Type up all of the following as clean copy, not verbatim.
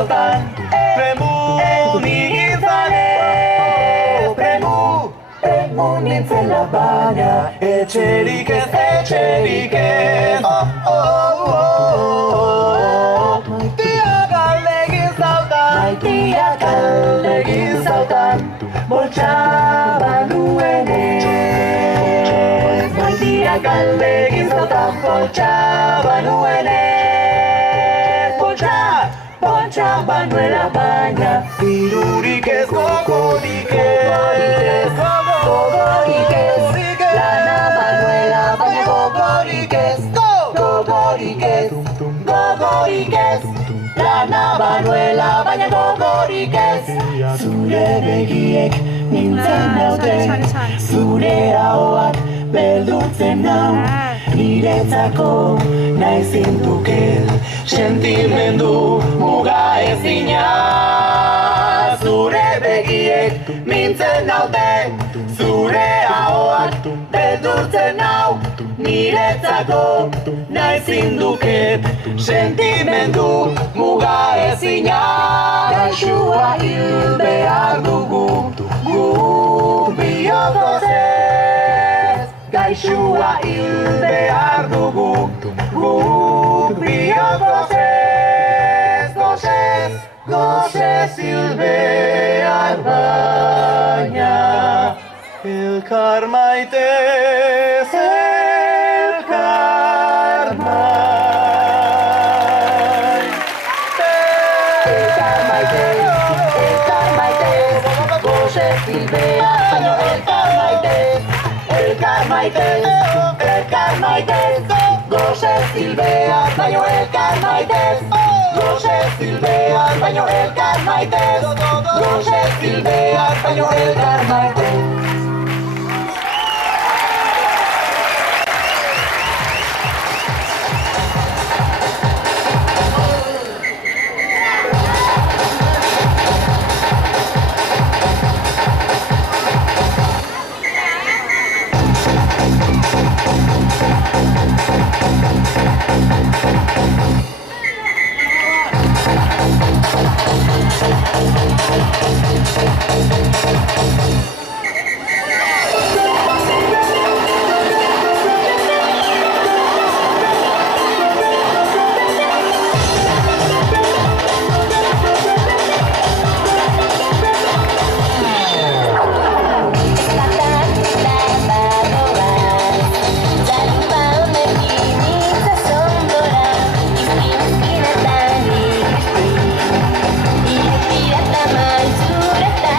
zautan Premu nintzane Premu nintzela baina Etxerik ez Maitia galdegin zautan Boltsa banuenez Maitia galdegin zautan Boltsa banuenez Boltsa banuela baina Dirurik ez gogorik ez Lana banuela baina gogorik ez Lana banuela baina gogorik ez Zure begiek nintzen naute Zure ahoak beldurtzen nau Niretzako naizin duke Sentimendu muga ezina Zure begiek nintzen naute Zure ahoak beldurtzen nau Niretzako naizin duket Sentimendu muga ezina Gaixua hil behar dugu Gu bihotz ez Gaixua hil behar dugu Gu bihotz ez Gozez hil behar baina Elkar maitez Elkar maitez Gozez hil behar baina elkar maitez Elkar maitez Gozez hil behar baina elkar maitez Gozez hil behar baina elkar maitez Gozez hil behar baina elkar maitez Pirata, mal, surata,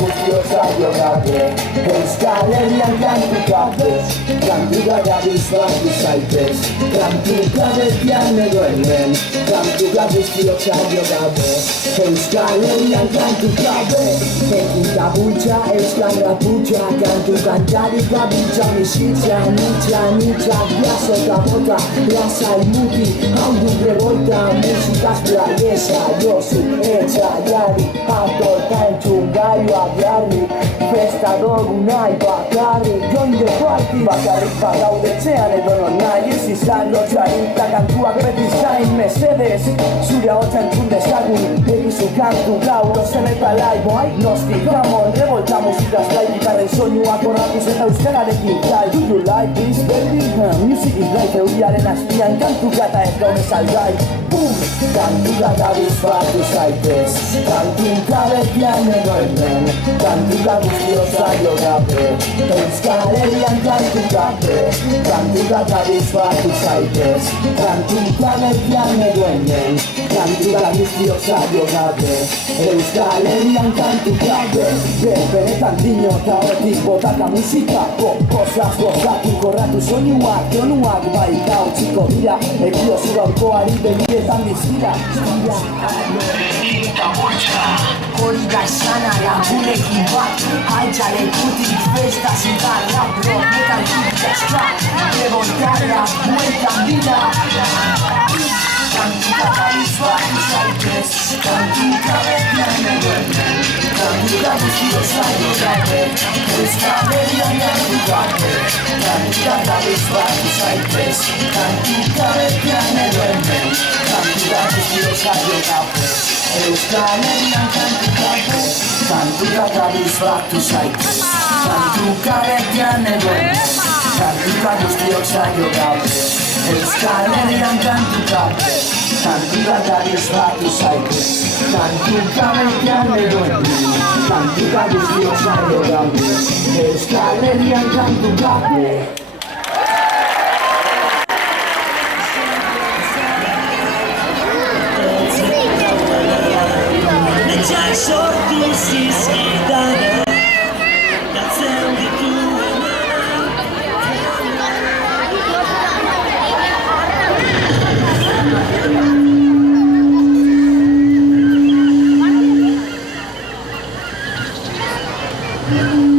guztiok zaio gabe Euskal Herrian kantu gabez Kantuka gabiz batu zaitez Kantuka betian edo hemen Kantuka guztiok zaio gabe Euskal Herrian kantu gabe Ekinta bultza, euskal raputxa Kantu kantari gabiltza bizitza Nitxa, biazo eta bota Plaza imuti, hau du gregoita Musikaz playesa, josu, etxa, jari Atorta entzun gaioa jarri Festa dugu nahi bakarri Join the party Bakarrik bagaudetzean edo non nahi Ez izan lotxarin Ta kantuak beti zain mesedez Zure hotza entzun dezagun Egizu kantu gaur ozen eta laiboai Noski, jamon, revolta musikaz lai Gitarren soinuak horratuz eta euskararekin tai Do you like this baby? Music is life euriaren azpian Kantu gata ez gaune salgai Boom! Kantu gata bizbatu zaitez Kantu kabetian edo hemen Kantu guztiok zaio gabe Euskal Herrian kantu gabe Kantu gata bizbatu zaitez Kantu kabetian edo hemen Kantu guztiok zaio gabe Euskal Herrian kantu gabe Benetan dino eta horretik botaka musika Kozaz gozatu korratu soinuak Tonuak bai gautziko dira Ekio zuraukoari begietan bizira Hori da esana lagunekin bat Altza lekutik festa zigarra Brometan zutezka Revoltarra bueltan dira Kantuka garizbatu zaitez Kantuka betian edo hemen Kantuka guztiok zaio gabe Euskal Herrian kantu gabe Kantuka garizbatu zaitez Kantuka betian edo hemen Kantuka guztiok zaio gabe Euskal Herrian kantu gabe Kantuka garizbatu zaitez Kantuka betian edo hemen Kantuka guztiok zaio gabe Euskal Herrian kantu gabe Kantuka garizbatu zaitez Kantuka betian edo hemen Kantuka guztiok zaio gabe Euskal Herrian kantu gabe Etxak sortu zizkidana Gatzen dituen Thank